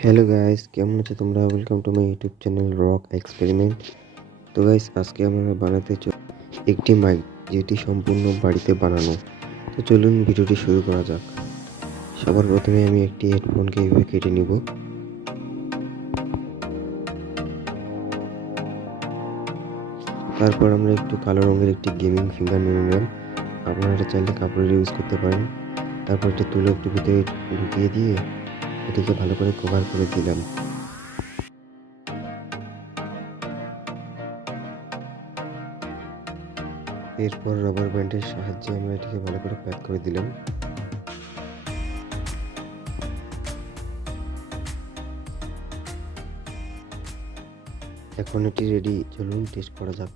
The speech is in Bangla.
হ্যালো গাইস, কেমন আছো তোমরা? Welcome to my YouTube channel rock experiment. তো গাইস, আজকে আমরা বানাতে একটি মাইক, যেটি সম্পূর্ণ বাড়িতে বানানো। তো চলুন ভিডিওটি শুরু করা যাক। সবার প্রথমে আমি একটি হেডফোনকে এইভাবে কেটে নিব। তারপর আমরা একটু কালো রঙের একটি গেমিং ফিঙ্গার নিয়ে নিলাম। আপনারা চাইলে কাপড়ের ইউজ করতে পারেন। তারপর একটি তুলো একটু ভিতরে ঢুকিয়ে দিয়ে এটিকে ভালো করে কভার করে দিলাম। এরপর রাবার ব্যান্ডের সাহায্যে আমরা এটিকে ভালো করে প্যাক করে দিলাম। এখন এটি রেডি, চলুন টেস্ট করা যাক।